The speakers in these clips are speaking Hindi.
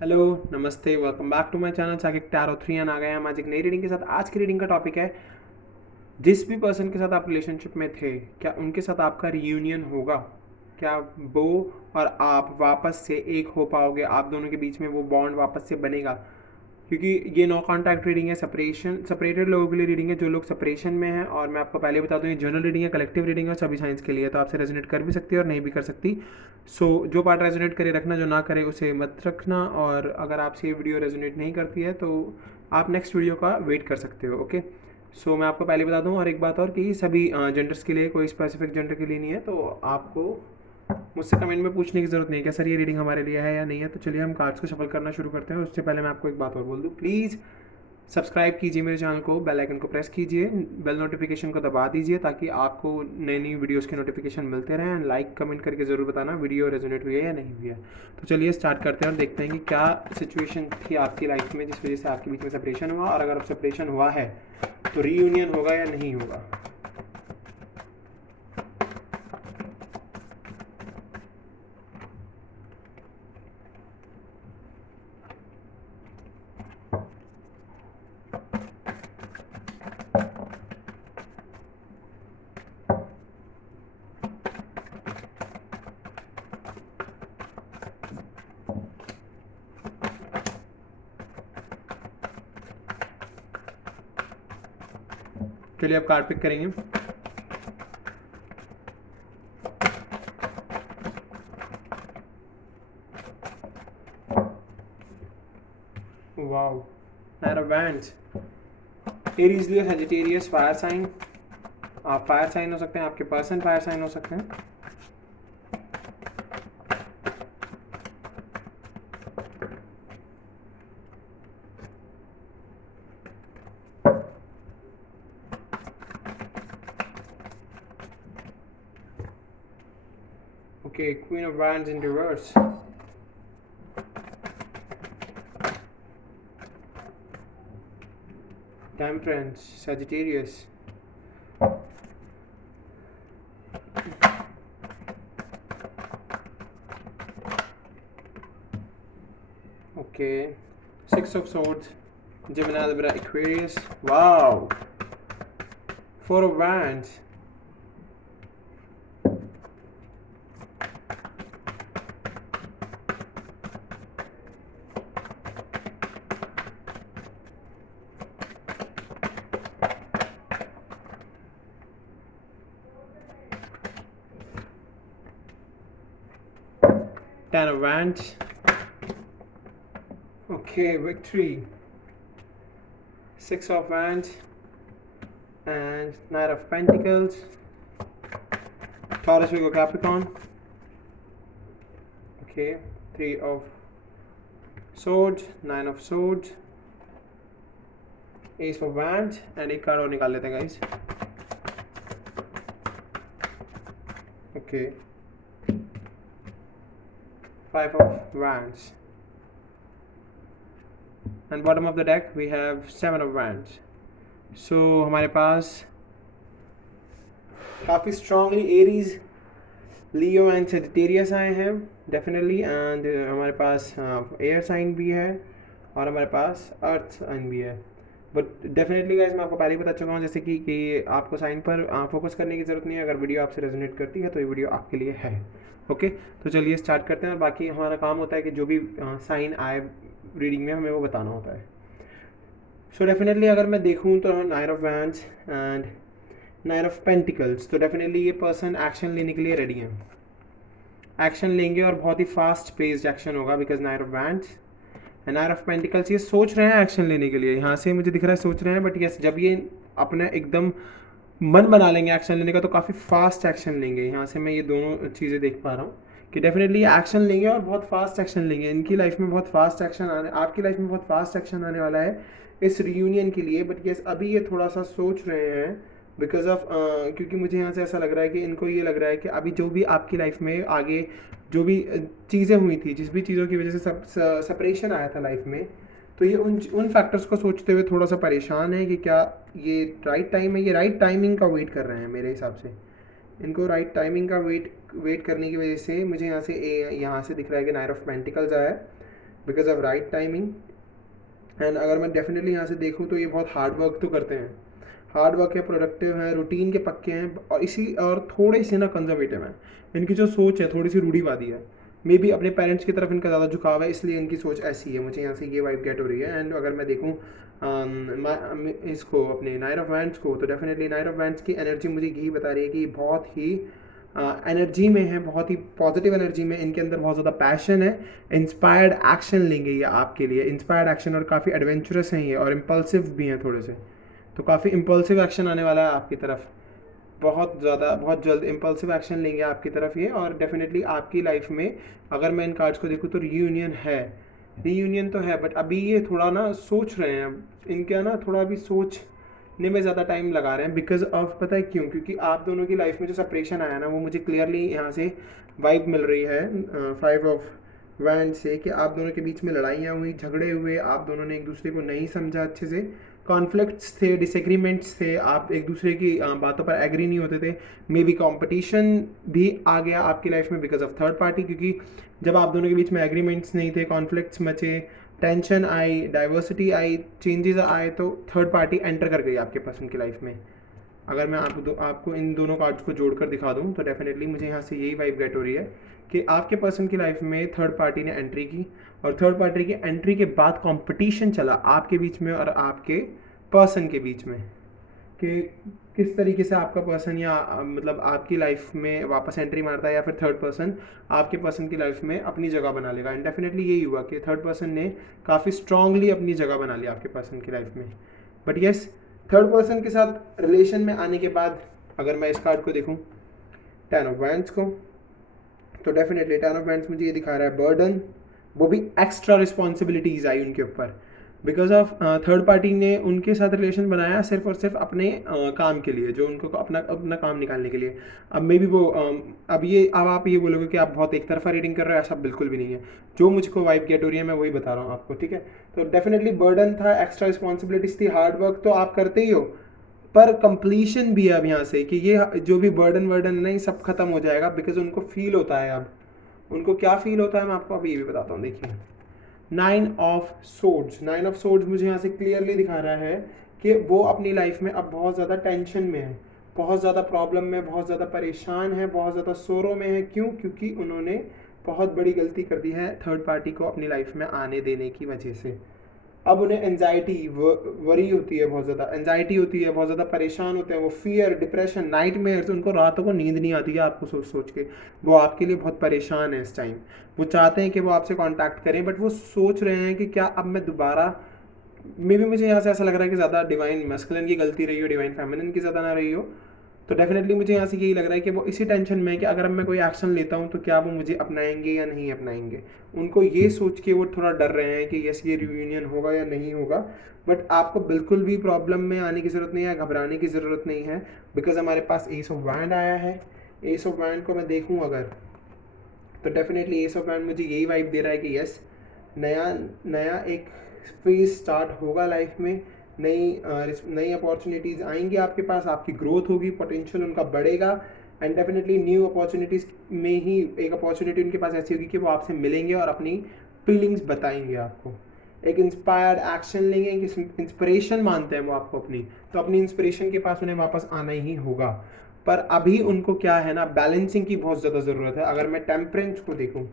हेलो, नमस्ते, welcome back to my channel Saqib tarot 3 आ गए हम आज एक नई रीडिंग के साथ। आज की रीडिंग का टॉपिक है, जिस भी पर्सन के साथ आप रिलेशनशिप में थे, क्या उनके साथ आपका रियूनियन होगा? क्या वो और आप वापस से एक हो पाओगे? आप दोनों के बीच में वो बॉन्ड वापस से बनेगा? क्योंकि ये नो कॉन्टैक्ट रीडिंग है, सेपरेटेड लोगों के लिए रीडिंग है, जो लोग सेपरेशन में हैं। और मैं आपको पहले बता दूं, ये जनरल रीडिंग है, कलेक्टिव रीडिंग है, सभी साइंस के लिए, तो आपसे रेजोनेट कर भी सकती है और नहीं भी कर सकती। जो पार्ट रेजोनेट करे रखना, जो ना करे उसे मत रखना। और अगर आपसे ये वीडियो रेजोनेट नहीं करती है तो आप नेक्स्ट वीडियो का वेट कर सकते हो। ओके, मैं आपको पहले बता दूं, और एक बात और, कि सभी जेंडर्स के लिए, कोई स्पेसिफिक जेंडर के लिए नहीं है। तो आपको मुझसे कमेंट में पूछने की ज़रूरत नहीं है कि सर ये रीडिंग हमारे लिए है या नहीं है। तो चलिए हम कार्ड्स को शफल करना शुरू करते हैं। उससे पहले मैं आपको एक बात और बोल दूँ, प्लीज़ सब्सक्राइब कीजिए मेरे चैनल को, बेल आइकन को प्रेस कीजिए, बेल नोटिफिकेशन को दबा दीजिए, ताकि आपको नई नई वीडियोस के नोटिफिकेशन मिलते रहें। एंड लाइक कमेंट करके ज़रूर बताना वीडियो रेजोनेट हुई है या नहीं हुई है। तो चलिए स्टार्ट करते हैं और देखते हैं कि क्या सिचुएशन थी आपकी लाइफ में जिस वजह से आपके बीच में सेपरेशन हुआ, और अगर अब सेपरेशन हुआ है तो रीयूनियन होगा या नहीं होगा। चलिए अब कार्ड पिक करेंगे। Wow, knight of wands. Aries, Leo, Sagittarius, fire sign. आप फायर साइन हो सकते हैं, आपके पर्सन फायर साइन हो सकते हैं। Okay, queen of wands in reverse. Temperance, Sagittarius. Okay, Six of Swords, Gemini, Libra, Aquarius. Wow, Four of Wands. Ten of Wands. Okay, Victory. Six of Wands and Knight of Pentacles. Taurus, Virgo, Capricorn. Okay, Three of Swords, Nine of Swords, Ace of Wands, and एक कार्ड और निकाल लेते हैं guys. Okay, Five of Wands. And bottom of the deck we have Seven of Wands. हमारे पास काफ़ी strongly Aries, Leo and Sagittarius आए हैं डेफिनेटली। एंड हमारे पास एयर साइन भी है और हमारे पास अर्थ साइन भी है। बट डेफिनेटली गाइस, मैं आपको पहले ही बता चुका हूँ जैसे कि आपको साइन पर फोकस करने की ज़रूरत नहीं है। अगर वीडियो आपसे रेजोनेट करती है तो ये वीडियो आपके लिए है। ओके, तो चलिए स्टार्ट करते हैं। और बाकी हमारा काम होता है कि जो भी साइन आए रीडिंग में हमें वो बताना होता है। डेफिनेटली अगर मैं देखूँ तो night of wands and night of pentacles, तो डेफिनेटली ये पर्सन एक्शन लेने के लिए रेडी हैं, एक्शन लेंगे और बहुत ही फास्ट पेस्ड एक्शन होगा, because night of wands and night of pentacles, ये सोच रहे हैं एक्शन लेने के लिए। यहाँ से मुझे दिख रहा है सोच रहे हैं, बट यस, जब ये अपना एकदम मन बना लेंगे एक्शन लेने का तो काफ़ी फास्ट एक्शन लेंगे। यहाँ से मैं ये दोनों चीज़ें देख पा रहा हूँ कि डेफिनेटली एक्शन लेंगे और बहुत फास्ट एक्शन लेंगे। इनकी लाइफ में बहुत फास्ट एक्शन आने, आपकी लाइफ में बहुत फास्ट एक्शन आने वाला है इस रियूनियन के लिए। बट यस, अभी ये थोड़ा सा सोच रहे हैं बिकॉज ऑफ, क्योंकि मुझे यहाँ से ऐसा लग रहा है कि इनको ये लग रहा है कि अभी जो भी आपकी लाइफ में आगे जो भी चीज़ें हुई थी, जिस भी चीज़ों की वजह से सेपरेशन आया था लाइफ में, तो ये उन फैक्टर्स को सोचते हुए थोड़ा सा परेशान है कि क्या ये राइट टाइम है। ये राइट टाइमिंग का वेट कर रहे हैं मेरे हिसाब से। इनको राइट टाइमिंग का वेट करने की वजह से मुझे यहाँ से दिख रहा है कि नाइट ऑफ पेंटिकल्स आया है। Because of right timing. And अगर मैं डेफिनेटली यहाँ से देखूँ तो ये बहुत हार्ड वर्क तो करते हैं, हार्ड वर्क है, प्रोडक्टिव हैं, रूटीन के पक्के हैं, और और थोड़े से ना कंजर्वेटिव हैं। इनकी जो सोच है थोड़ी सी रूढ़ीवादी है, मे बी अपने पेरेंट्स की तरफ इनका ज़्यादा झुकाव है, इसलिए इनकी सोच ऐसी है। मुझे यहाँ से ये वाइब गेट हो रही है। एंड अगर मैं देखूँ इसको अपने नाइट ऑफ वैंड्स को, तो डेफिनेटली नाइट ऑफ वैंड्स की एनर्जी मुझे यही बता रही है कि बहुत ही एनर्जी में है, बहुत ही पॉजिटिव एनर्जी में, इनके अंदर बहुत ज़्यादा पैशन है, इंस्पायर्ड एक्शन लेंगे ये आपके लिए, इंस्पायर्ड एक्शन, और काफ़ी एडवेंचरस हैं ये, और इम्पल्सिव भी हैं थोड़े से, तो काफ़ी इम्पल्सिव एक्शन आने वाला है आपकी तरफ, बहुत ज़्यादा, बहुत जल्द इम्पल्सिव एक्शन लेंगे आपकी तरफ ये। और डेफिनेटली आपकी लाइफ में अगर मैं इन कार्ड्स को देखूँ तो रीयूनियन है, रीयूनियन तो है, बट अभी ये थोड़ा ना सोच रहे हैं, इनका ना थोड़ा अभी सोचने में ज़्यादा टाइम लगा रहे हैं, बिकॉज ऑफ, पता है क्यों? क्योंकि आप दोनों की लाइफ में जो सेपरेशन आया ना, वो मुझे क्लियरली यहाँ से वाइब मिल रही है 5 ऑफ वैंड से, कि आप दोनों के बीच में लड़ाइयाँ हुई, झगड़े हुए, आप दोनों ने एक दूसरे को नहीं समझा अच्छे से, कॉन्फ्लिक्ट्स थे, डिसएग्रीमेंट्स थे, आप एक दूसरे की बातों पर एग्री नहीं होते थे, मे बी कॉम्पिटिशन भी आ गया आपकी लाइफ में बिकॉज ऑफ थर्ड पार्टी, क्योंकि जब आप दोनों के बीच में एग्रीमेंट्स नहीं थे, कॉन्फ्लिक्ट्स मचे, टेंशन आई, डाइवर्सिटी आई, चेंजेस आए, तो थर्ड पार्टी एंटर कर गई आपके पर्सन की लाइफ में। अगर मैं आपको इन दोनों कार्ड्स को जोड़कर दिखा दूं तो डेफिनेटली मुझे यहाँ से यही वाइब गेट हो रही है कि आपके पर्सन की लाइफ में थर्ड पार्टी ने एंट्री की, और थर्ड पार्टी की एंट्री के बाद कंपटीशन चला आपके बीच में और आपके पर्सन के बीच में, कि किस तरीके से आपका पर्सन या मतलब आपकी लाइफ में वापस एंट्री मारता है, या फिर थर्ड पर्सन आपके पर्सन की लाइफ में अपनी जगह बना लेगा। एंड डेफिनेटली यही हुआ कि थर्ड पर्सन ने काफ़ी स्ट्रांगली अपनी जगह बना ली आपके पर्सन की लाइफ में। बट येस, थर्ड पर्सन के साथ रिलेशन में आने के बाद अगर मैं इस कार्ड को देखूं, 10 ऑफ वैंड्स को, तो डेफिनेटली 10 ऑफ वैंड्स मुझे ये दिखा रहा है बर्डन, वो भी एक्स्ट्रा रिस्पॉन्सिबिलिटीज़ आई उनके ऊपर, बिकॉज ऑफ थर्ड पार्टी ने उनके साथ रिलेशन बनाया सिर्फ और सिर्फ अपने काम के लिए, जो उनको अपना अपना काम निकालने के लिए। अब मे बी वो अब आप ये बोलोगे कि आप बहुत एक तरफा रीडिंग कर रहे हो, ऐसा बिल्कुल भी नहीं है। जो मुझको वाइब गेट हो रही है मैं वही बता रहा हूँ आपको, ठीक है? तो डेफिनेटली बर्डन था, एक्स्ट्रा रिस्पॉन्सिबिलिटीज़ थी, हार्ड वर्क तो आप करते ही हो, पर कंप्लीशन भी है अब यहाँ से, कि ये जो भी बर्डन वर्डन है ना, ये सब खत्म हो जाएगा, बिकॉज उनको फील होता है, अब उनको क्या फील होता है मैं आपको अभी ये भी बताता हूँ। देखिए, 9 ऑफ सोर्ड्स, 9 ऑफ सोर्ड्स मुझे यहाँ से क्लियरली दिखा रहा है कि वो अपनी लाइफ में अब बहुत ज़्यादा टेंशन में है, बहुत ज़्यादा प्रॉब्लम में, बहुत ज़्यादा परेशान है, बहुत ज़्यादा शोरों में है। क्यों? क्योंकि उन्होंने बहुत बड़ी गलती कर दी है थर्ड पार्टी को अपनी लाइफ में आने देने की वजह से। अब उन्हें एनजाइटी, वरी होती है, बहुत ज़्यादा एनजाइटी होती है, बहुत ज़्यादा परेशान होते हैं वो, फियर, डिप्रेशन, नाइटमेयर्स, उनको रातों को नींद नहीं आती है आपको सोच सोच के, वो आपके लिए बहुत परेशान है इस टाइम। वो चाहते हैं कि वो आपसे कांटेक्ट करें, बट वो सोच रहे हैं कि क्या अब मैं दोबारा, मे बी मुझे यहाँ से ऐसा लग रहा है कि ज़्यादा डिवाइन मैस्कुलिन की गलती रही हो, डिवाइन फेमिनिन की ज़्यादा ना रही हो। तो डेफिनेटली मुझे यहाँ से यही लग रहा है कि वो इसी टेंशन में है कि अगर मैं कोई एक्शन लेता हूँ तो क्या वो मुझे अपनाएंगे या नहीं अपनाएंगे। उनको ये सोच के वो थोड़ा डर रहे हैं कि यस, ये रियूनियन होगा या नहीं होगा। बट आपको बिल्कुल भी प्रॉब्लम में आने की ज़रूरत नहीं है, घबराने की ज़रूरत नहीं है, बिकॉज हमारे पास एस ऑफ वैंड आया है। एस ऑफ वैंड को मैं देखूँ अगर, तो डेफिनेटली एस ऑफ वैंड मुझे यही वाइब दे रहा है कि यस, नया एक फेज स्टार्ट होगा लाइफ में, नई अपॉर्चुनिटीज़ आएंगी आपके पास, आपकी ग्रोथ होगी, पोटेंशियल उनका बढ़ेगा। एंड डेफिनेटली न्यू अपॉर्चुनिटीज़ में ही एक अपॉर्चुनिटी उनके पास ऐसी होगी कि वो आपसे मिलेंगे और अपनी फीलिंग्स बताएंगे आपको, एक इंस्पायर्ड एक्शन लेंगे, इंस्पिरेशन मानते हैं वो आपको अपनी, तो अपनी इंस्पिरेशन के पास उन्हें वापस आना ही होगा। पर अभी उनको क्या है ना, बैलेंसिंग की बहुत ज़्यादा ज़रूरत है। अगर मैं टेम्परेंस को देखूँ,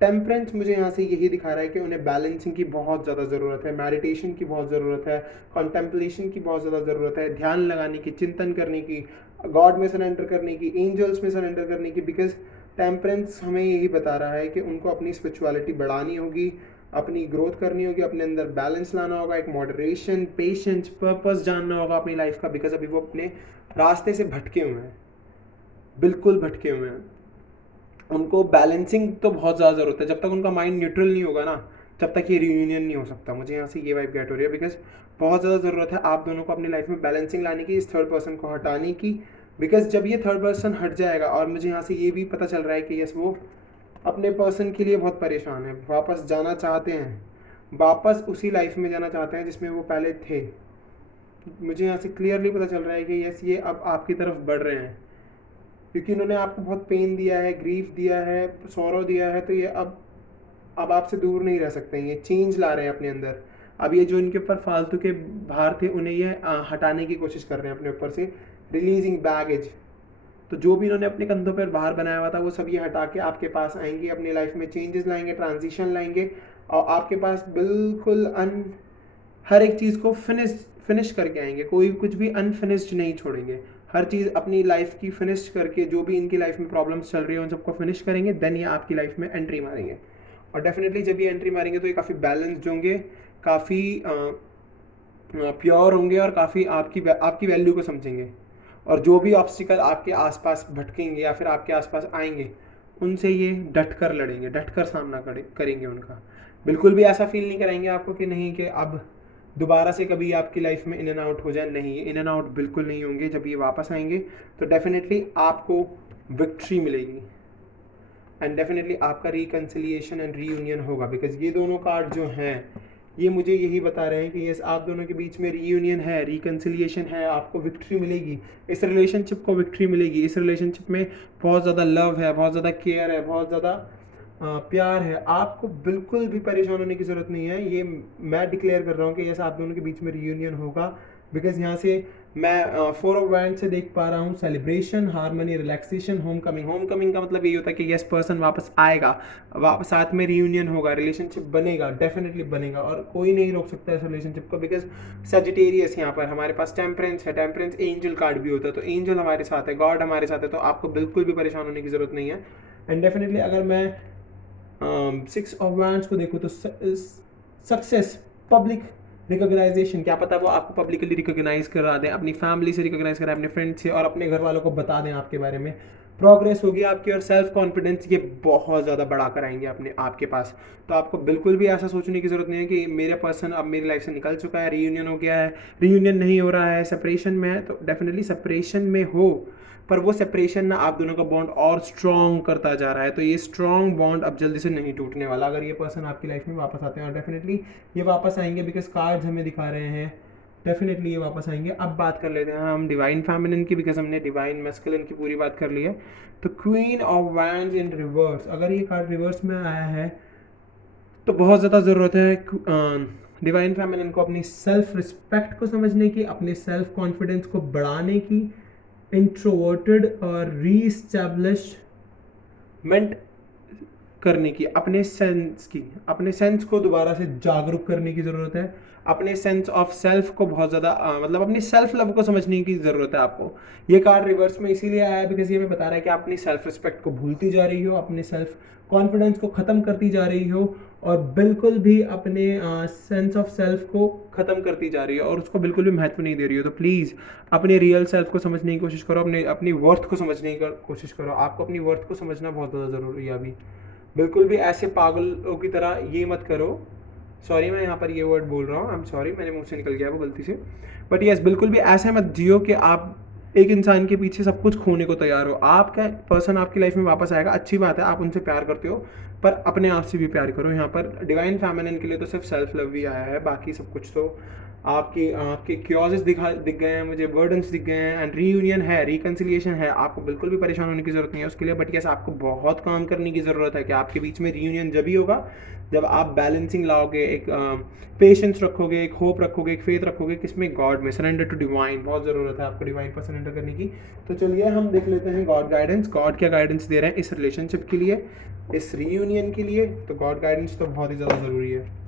टेम्परेंस मुझे यहाँ से यही दिखा रहा है कि उन्हें बैलेंसिंग की बहुत ज़्यादा ज़रूरत है, मेडिटेशन की बहुत ज़रूरत है, कॉन्टेम्पलेशन की बहुत ज़्यादा ज़रूरत है, ध्यान लगाने की, चिंतन करने की, गॉड में सरेंडर करने की, एंजल्स में सरेंडर करने की। बिकॉज टेम्परेंस हमें यही बता रहा है कि उनको अपनी स्पिरिचुअलिटी बढ़ानी होगी, अपनी ग्रोथ करनी होगी, अपने अंदर बैलेंस लाना होगा, एक मॉडरेशन, पेशेंस, पर्पस जानना होगा अपनी लाइफ का। बिकॉज अभी वो अपने रास्ते से भटके हुए हैं, बिल्कुल भटके हुए हैं। उनको बैलेंसिंग तो बहुत ज़्यादा ज़रूरत है। जब तक उनका माइंड न्यूट्रल नहीं होगा ना, जब तक ये रियूनियन नहीं हो सकता। मुझे यहाँ से ये वाइब गेट हो रही है, बिकॉज बहुत ज़्यादा ज़रूरत है आप दोनों को अपनी लाइफ में बैलेंसिंग लाने की, इस थर्ड पर्सन को हटाने की। बिकॉज जब ये थर्ड पर्सन हट जाएगा, और मुझे यहाँ से ये भी पता चल रहा है कि यस, वो अपने पर्सन के लिए बहुत परेशान है, वापस जाना चाहते हैं, वापस उसी लाइफ में जाना चाहते हैं जिसमें वो पहले थे। मुझे यहाँ से क्लियरली पता चल रहा है कि यस, ये अब आपकी तरफ बढ़ रहे हैं, क्योंकि उन्होंने आपको बहुत पेन दिया है, ग्रीफ दिया है, सौरो दिया है, तो ये अब अब आपसे दूर नहीं रह सकते हैं, ये चेंज ला रहे हैं अपने अंदर। अब ये जो इनके ऊपर फालतू के भार थे उन्हें ये हटाने की कोशिश कर रहे हैं अपने ऊपर से, रिलीजिंग बैगेज। तो जो भी इन्होंने अपने कंधों पर भार बनाया हुआ था वो सब ये हटा के आपके पास आएंगे, अपनी लाइफ में चेंजेस लाएंगे, ट्रांजिशन लाएंगे, और आपके पास बिल्कुल हर एक चीज़ को फिनिश करके आएंगे, कोई कुछ भी अनफिनिश्ड नहीं छोड़ेंगे। हर चीज़ अपनी लाइफ की फिनिश करके, जो भी इनकी लाइफ में प्रॉब्लम्स चल रही है उन सबको फिनिश करेंगे, देन ये आपकी लाइफ में एंट्री मारेंगे। और डेफिनेटली जब ये एंट्री मारेंगे तो ये काफ़ी बैलेंस्ड होंगे, काफ़ी प्योर होंगे, और काफ़ी आपकी वैल्यू को समझेंगे। और जो भी ऑब्स्टिकल आपके आसपास भटकेंगे या फिर आपके आसपास आएंगे, उनसे ये डट कर लड़ेंगे, डट कर सामना करेंगे उनका। बिल्कुल भी ऐसा फील नहीं कराएंगे आपको कि नहीं कि अब दोबारा से कभी आपकी लाइफ में इन एंड आउट हो जाए। नहीं, इन एंड आउट बिल्कुल नहीं होंगे। जब ये वापस आएंगे तो डेफिनेटली आपको विक्ट्री मिलेगी, एंड डेफिनेटली आपका रिकन्सिलिएशन एंड रीयूनियन होगा। बिकॉज ये दोनों कार्ड जो हैं ये मुझे यही बता रहे हैं कि यस, आप दोनों के बीच में रीयूनियन है, रिकन्सिलिएशन है, आपको विक्ट्री मिलेगी, इस रिलेशनशिप को विक्ट्री मिलेगी। इस रिलेशनशिप में बहुत ज़्यादा लव है, बहुत ज़्यादा केयर है, बहुत ज़्यादा प्यार है। आपको बिल्कुल भी परेशान होने की ज़रूरत नहीं है। ये मैं डिक्लेयर कर रहा हूँ कि यस, आप दोनों के बीच में रीयूनियन होगा। बिकॉज यहाँ से मैं 4 ऑफ वैंड से देख पा रहा हूँ celebration, harmony, relaxation, home coming. Home coming का मतलब ये होता है कि यस, पर्सन वापस आएगा, वापस साथ में रीयूनियन होगा, रिलेशनशिप बनेगा, डेफिनेटली बनेगा, और कोई नहीं रोक सकता इस रिलेशनशिप को। बिकॉज सेजिटेरियस यहाँ पर हमारे पास टेम्परेंस है, टेम्परेंस एंजल कार्ड भी होता है, तो एंजल हमारे साथ है, गॉड हमारे साथ है, तो आपको बिल्कुल भी परेशान होने की ज़रूरत नहीं है। एंड डेफिनेटली अगर मैं 6 ऑफ वैंड्स को देखूँ तो सक्सेस, पब्लिक रिकॉग्नाइजेशन, क्या पता वो आपको पब्लिकली रिकॉग्नाइज करा दें, अपनी फैमिली से रिकॉग्नाइज कराएं, अपने फ्रेंड्स से, और अपने घर वालों को बता दें आपके बारे में। प्रोग्रेस होगी आपकी, और सेल्फ कॉन्फिडेंस ये बहुत ज़्यादा बढ़ा कर आएंगे अपने आपके पास। तो आपको बिल्कुल भी ऐसा सोचने की ज़रूरत नहीं है कि मेरा पर्सन अब मेरी लाइफ से निकल चुका है, रीयूनियन हो गया है, रीयूनियन नहीं हो रहा है, सेपरेशन में है। तो डेफिनेटली सेपरेशन में हो, पर वो सेपरेशन ना आप दोनों का बॉन्ड और स्ट्रॉन्ग करता जा रहा है। तो ये स्ट्रॉन्ग बॉन्ड अब जल्दी से नहीं टूटने वाला, अगर ये पर्सन आपकी लाइफ में वापस आते हैं। और डेफिनेटली ये वापस आएंगे, बिकॉज कार्ड्स हमें दिखा रहे हैं डेफिनेटली ये वापस आएंगे। अब बात कर लेते हैं हम डिवाइन फेमिनिन की, बिकॉज हमने डिवाइन मैस्कुलिन की पूरी बात कर ली है। तो queen of wands in reverse, अगर ये कार्ड रिवर्स में आया है तो बहुत ज़्यादा ज़रूरत है डिवाइन फेमिनिन को अपनी सेल्फ रिस्पेक्ट को समझने की, अपने सेल्फ कॉन्फिडेंस को बढ़ाने की, इंट्रोवर्टेड और रीस्टैब्लिशमेंट करने की, अपने सेंस को दोबारा से जागरूक करने की ज़रूरत है, अपने सेंस ऑफ सेल्फ को बहुत ज़्यादा मतलब अपनी सेल्फ लव को समझने की ज़रूरत है आपको। ये कार्ड रिवर्स में इसीलिए आया है बिकॉज ये हमें बता रहा है कि आप अपनी सेल्फ रिस्पेक्ट को भूलती जा रही हो, अपने सेल्फ कॉन्फिडेंस को ख़त्म करती जा रही हो, और बिल्कुल भी अपने सेंस ऑफ सेल्फ को ख़त्म करती जा रही हो, और उसको बिल्कुल भी महत्व नहीं दे रही हो। तो प्लीज़ अपने रियल सेल्फ को समझने की कोशिश करो, अपनी वर्थ को समझने की कोशिश करो। आपको अपनी वर्थ को समझना बहुत ज़्यादा ज़रूरी है अभी। बिल्कुल भी ऐसे पागलों की तरह ये मत करो, सॉरी मैं यहाँ पर ये वर्ड बोल रहा हूँ, आई एम सॉरी, मेरे मुंह से निकल गया वो गलती से, बट यस, बिल्कुल भी ऐसे मत जियो कि आप एक इंसान के पीछे सब कुछ खोने को तैयार हो। आपका पर्सन आपकी लाइफ में वापस आएगा, अच्छी बात है, आप उनसे प्यार करते हो, पर अपने आप से भी प्यार करो। यहाँ पर डिवाइन फेमिनिन के लिए तो सिर्फ सेल्फ लव ही आया है, बाकी सब कुछ तो आपके क्योजेस दिख गए हैं मुझे, बर्डन्स दिख गए हैं, एंड रीयूनियन है, रिकन्सिलिएशन है। आपको बिल्कुल भी परेशान होने की ज़रूरत नहीं है उसके लिए, बट यस, आपको बहुत काम करने की ज़रूरत है कि आपके बीच में रीयूनियन जब ही होगा जब आप बैलेंसिंग लाओगे, एक पेशेंस रखोगे, एक होप रखोगे, एक फेथ रखोगे, किसमें, गॉड में। सरेंडर टू डिवाइन, बहुत ज़रूरत है आपको डिवाइन पर सरेंडर करने की। तो चलिए हम देख लेते हैं गॉड गाइडेंस, गॉड क्या गाइडेंस दे रहे हैं इस रिलेशनशिप के लिए, इस रीयूनियन के लिए। तो गॉड गाइडेंस तो बहुत ही ज़्यादा ज़रूरी है।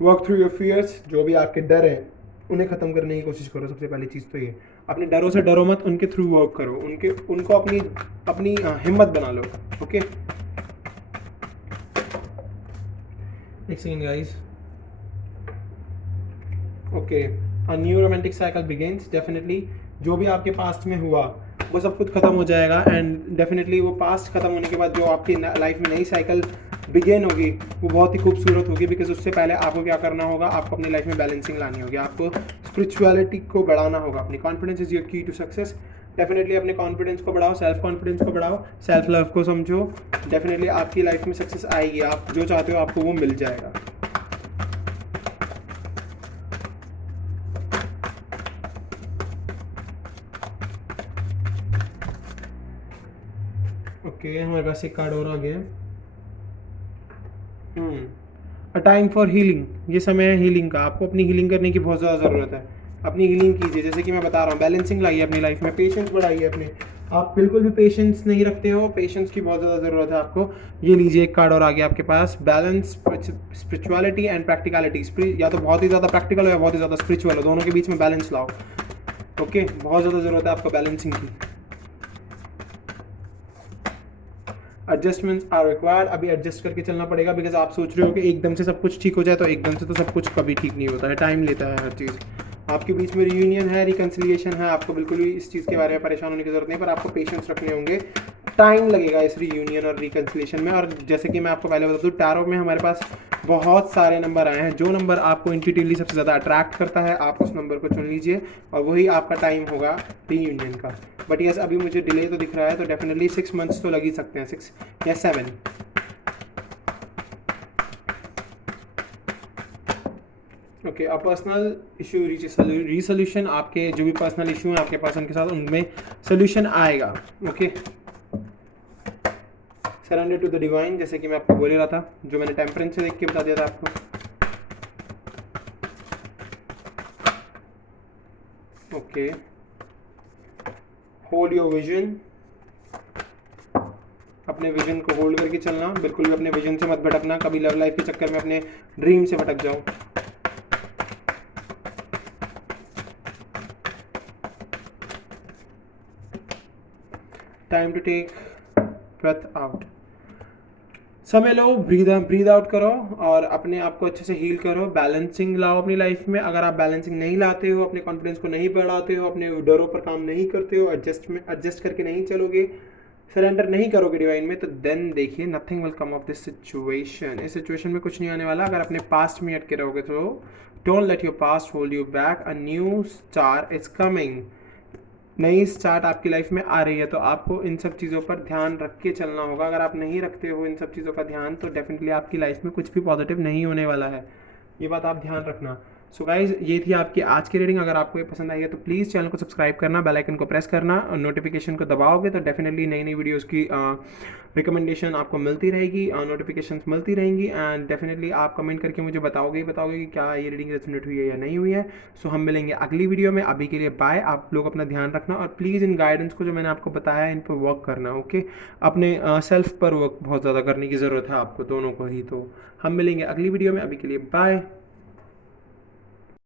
वर्क थ्रू योर फियर्स, जो भी आपके डर हैं उन्हें ख़त्म करने की कोशिश करो। सबसे पहली चीज़ तो ये, अपने डरों से डरो मत, उनके थ्रू वर्क करो, उनको अपनी हिम्मत बना लो। ओके, एक second guys. Okay, a new romantic cycle begins. Definitely जो भी आपके पास्ट में हुआ वो सब कुछ ख़त्म हो जाएगा, एंड डेफिनेटली वो पास्ट ख़त्म होने के बाद जो आपकी लाइफ में नई साइकिल बिगेन होगी वो बहुत ही खूबसूरत होगी। बिकॉज उससे पहले आपको क्या करना होगा, आपको अपनी लाइफ में बैलेंसिंग लानी होगी, आपको स्पिरिचुअलिटी को बढ़ाना होगा, अपनी कॉन्फिडेंस इज योर की टू सक्सेस, डेफिनेटली अपने कॉन्फिडेंस को बढ़ाओ, सेल्फ कॉन्फिडेंस को बढ़ाओ, सेल्फ लव को समझो। डेफिनेटली आपकी लाइफ में सक्सेस आएगी, आप जो चाहते हो आपको वो मिल जाएगा। ओके, हमारे पास एक कार्ड और आ गया है। अ टाइम फॉर हीलिंग, ये समय है हीलिंग का। आपको अपनी हीलिंग करने की बहुत ज़्यादा ज़रूरत है। अपनी हीलिंग कीजिए, जैसे कि मैं बता रहा हूँ, बैलेंसिंग लाइए अपनी लाइफ में, पेशेंस बढ़ाइए अपने। आप बिल्कुल भी पेशेंस नहीं रखते हो, पेशेंस की बहुत ज़्यादा ज़रूरत है आपको। ये लीजिए, एक कार्ड और आ गया आपके पास, बैलेंस, स्पिरिचुअलिटी एंड प्रैक्टिकलिटी। या तो बहुत ही ज़्यादा प्रैक्टिकल हो या बहुत ही ज़्यादा स्पिरिचुअल हो, दोनों के बीच में बैलेंस लाओ। ओके, बहुत ज़्यादा ज़रूरत है आपको बैलेंसिंग की। एडजस्टमेंट्स आर रिक्वायर्ड, अभी एडजस्ट करके चलना पड़ेगा, बिकॉज आप सोच रहे हो कि एकदम से सब कुछ ठीक हो जाए, तो एकदम से तो सब कुछ कभी ठीक नहीं होता है, टाइम लेता है हर चीज़। आपके बीच में रियूनियन है, रिकन्सिलिएशन है, आपको बिल्कुल भी इस चीज़ के बारे में परेशान होने की जरूरत नहीं, पर आपको पेशेंस रखने होंगे। टाइम लगेगा इस रियूनियन और रिकन्सिलिएशन में। और जैसे कि मैं आपको पहले बता दूँ, टैरो में हमारे पास बहुत सारे नंबर आए हैं। जो नंबर आपको इंट्यूटिवली सबसे ज़्यादा अट्रैक्ट करता है, आप उस नंबर को चुन लीजिए और वही आपका टाइम होगा रीयूनियन का। बट यस, अभी मुझे डिले तो दिख रहा है, तो डेफिनेटली 6 मंथ्स तो लग ही सकते हैं, 6 या 7। ओके, अब पर्सनल इशू रिसोल्यूशन, आपके जो भी पर्सनल इशू हैं आपके पर्सन के साथ, उनमें सोल्यूशन आएगा। Okay, surrender to the divine, जैसे कि मैं आपको बोल रहा था, जो मैंने टेम्परेंस से देख के बता दिया था आपको। ओके, होल्ड योर विजन, अपने विजन को होल्ड करके चलना, बिल्कुल भी अपने विजन से मत भटकना, कभी लव लाइफ के चक्कर में अपने ड्रीम से भटक जाओ। Time to take breath out, समय लो, ब्रीद आउट करो और अपने आप को अच्छे से हील करो। बैलेंसिंग लाओ अपनी लाइफ में। अगर आप बैलेंसिंग नहीं लाते हो, अपने कॉन्फिडेंस को नहीं बढ़ाते हो, अपने डरों पर काम नहीं करते हो, एडजस्ट करके नहीं चलोगे, सरेंडर नहीं करोगे डिवाइन में, तो देन देखिए, nothing will come of this situation. इस सिचुएशन में कुछ नहीं आने वाला अगर अपने पास्ट में अटके रहोगे तो। Don't let your past hold you back, a new star is coming. नई स्टार्ट आपकी लाइफ में आ रही है, तो आपको इन सब चीज़ों पर ध्यान रख के चलना होगा। अगर आप नहीं रखते हो इन सब चीज़ों का ध्यान, तो डेफिनेटली आपकी लाइफ में कुछ भी पॉजिटिव नहीं होने वाला है, ये बात आप ध्यान रखना। सो गाइज, ये थी आपकी आज की रीडिंग। अगर आपको ये पसंद आई है तो प्लीज़ चैनल को सब्सक्राइब करना, बेल आइकन को प्रेस करना और नोटिफिकेशन को दबाओगे तो डेफिनेटली नई नई वीडियोज़ की रिकमेंडेशन आपको मिलती रहेगी, नोटिफिकेशन मिलती रहेंगी। एंड डेफिनेटली आप कमेंट करके मुझे बताओगे कि क्या ये रीडिंग रेजोनेट हुई है या नहीं हुई है। सो हम मिलेंगे अगली वीडियो में। अभी के लिए बाय। आप लोग अपना ध्यान रखना और प्लीज़ इन गाइडेंस को जो मैंने आपको बताया इन पर वर्क करना। ओके, अपने सेल्फ पर वर्क बहुत ज़्यादा करने की ज़रूरत है आपको, दोनों को ही। तो हम मिलेंगे अगली वीडियो में। अभी के लिए बाय।